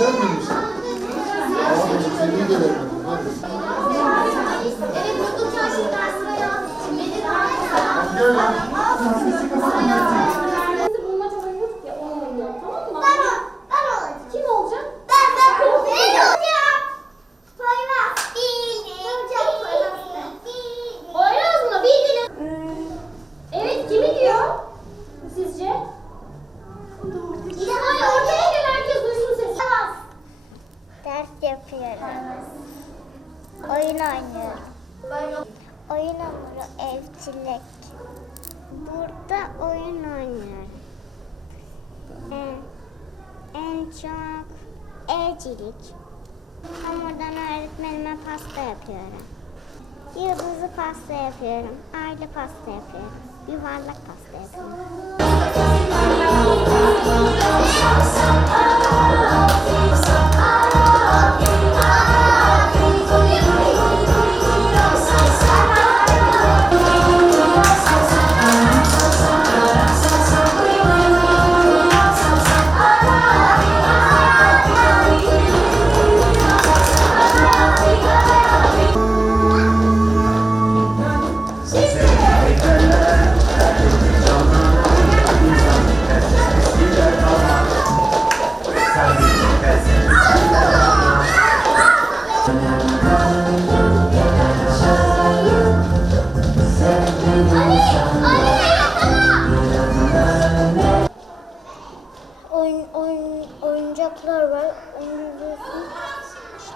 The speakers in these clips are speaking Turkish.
ânimos Oyun oynuyorum. Oyun hamuru evcilik. Burada oyun oynuyorum. En, en çok evcilik. Hamurdan öğretmenime pasta yapıyorum. Yıldızlı pasta yapıyorum. Aylı pasta yapıyorum. Yuvarlak pasta yapıyorum.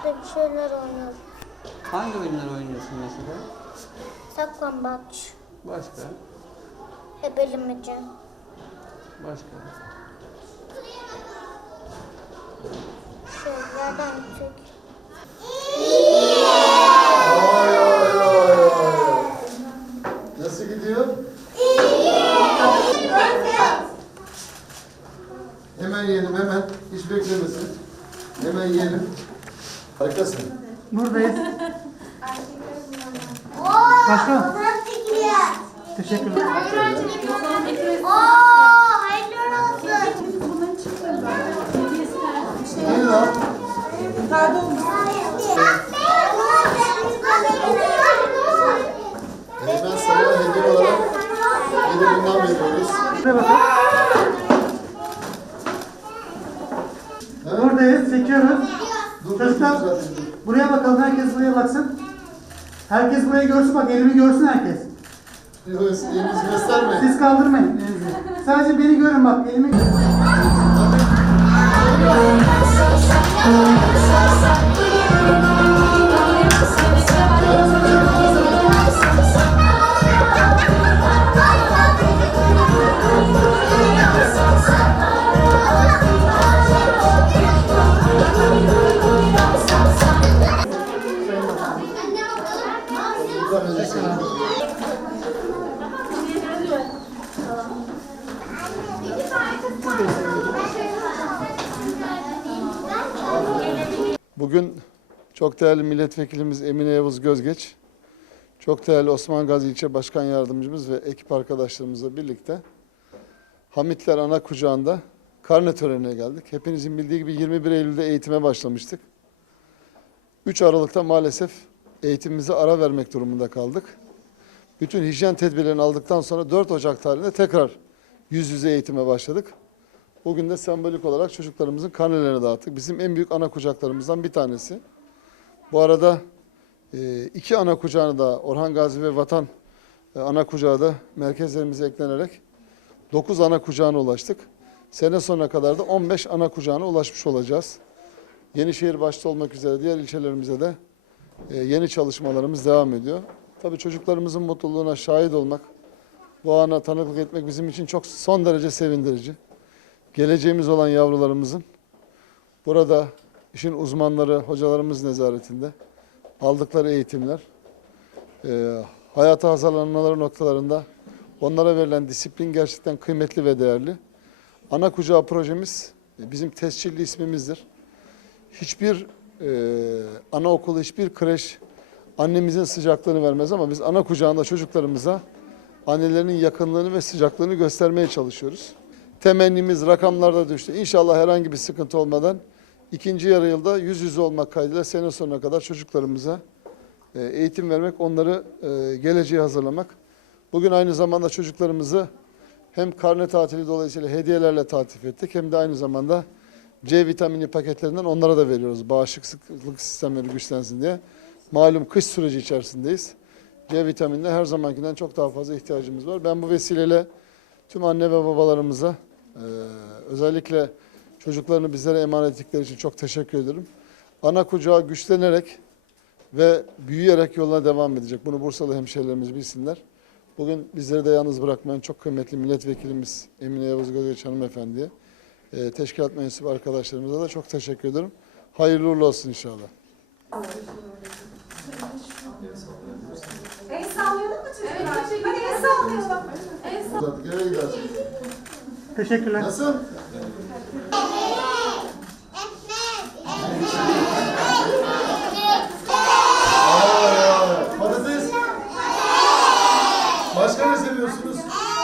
İşte bir şeyler oynuyoruz. Hangi oyunları oynuyorsun mesela? Saklambaç, Başka? ebelemece, Başka? şeylerden ay ay ay. Nasıl gidiyor? Hemen yiyelim hemen. Hiç beklemesin. Hemen yiyelim. Harikasın. Buradayız. Başkan. Teşekkürler. Oo, hayırlı olsun. Lan? Ee, ben sana hediye olarak de bundan veriyoruz. Buraya bakalım. Ha? Buradayız. Çekiyoruz. Çocuklar buraya bakalım. Herkes buraya baksın. Herkes burayı görsün. Bak elimi görsün herkes. Yok, elinizi göstermeyin. Siz kaldırmayın elinizi. Sadece beni görün bak. Elimi Buradan Bugün çok değerli milletvekilimiz Emine Yavuz Gözgeç, çok değerli Osman Gazi İlçe Başkan Yardımcımız ve ekip arkadaşlarımızla birlikte Hamitler Ana Kucağı'nda karne törenine geldik. Hepinizin bildiği gibi 21 Eylül'de eğitime başlamıştık. 3 Aralık'ta maalesef eğitimimize ara vermek durumunda kaldık. Bütün hijyen tedbirlerini aldıktan sonra 4 Ocak tarihinde tekrar yüz yüze eğitime başladık. Bugün de sembolik olarak çocuklarımızın karnelerini dağıttık. Bizim en büyük ana kucaklarımızdan bir tanesi. Bu arada e, iki ana kucağını da Orhan Gazi ve Vatan e, ana kucağı da merkezlerimize eklenerek 9 ana kucağına ulaştık. Sene sonuna kadar da 15 ana kucağına ulaşmış olacağız. Yenişehir başta olmak üzere diğer ilçelerimize de e, yeni çalışmalarımız devam ediyor. Tabii çocuklarımızın mutluluğuna şahit olmak, bu ana tanıklık etmek bizim için çok son derece sevindirici. Geleceğimiz olan yavrularımızın burada işin uzmanları, hocalarımız nezaretinde aldıkları eğitimler, e, hayata hazırlanmaları noktalarında onlara verilen disiplin gerçekten kıymetli ve değerli. Ana kucağı projemiz e, bizim tescilli ismimizdir. Hiçbir e, anaokulu, hiçbir kreş annemizin sıcaklığını vermez ama biz ana kucağında çocuklarımıza annelerinin yakınlığını ve sıcaklığını göstermeye çalışıyoruz. Temennimiz rakamlarda düştü. İnşallah herhangi bir sıkıntı olmadan İkinci yarı yılda yüz yüze olmak kaydıyla sene sonuna kadar çocuklarımıza e, eğitim vermek, onları e, geleceğe hazırlamak. Bugün aynı zamanda çocuklarımızı hem karne tatili dolayısıyla hediyelerle tatif ettik hem de aynı zamanda C vitamini paketlerinden onlara da veriyoruz. Bağışıklık sistemleri güçlensin diye. Malum kış süreci içerisindeyiz. C vitaminine her zamankinden çok daha fazla ihtiyacımız var. Ben bu vesileyle tüm anne ve babalarımıza e, özellikle çocuklarını bizlere emanet ettikleri için çok teşekkür ederim. Ana kucağı güçlenerek ve büyüyerek yoluna devam edecek. Bunu Bursalı hemşehrilerimiz bilsinler. Bugün bizleri de yalnız bırakmayan çok kıymetli milletvekilimiz Emine Yavuz Gözgeç hanımefendiye, e, teşkilat mensubu arkadaşlarımıza da çok teşekkür ederim. Hayırlı uğurlu olsun inşallah. sallıyor bak. El. Teşekkürler. Nasıl?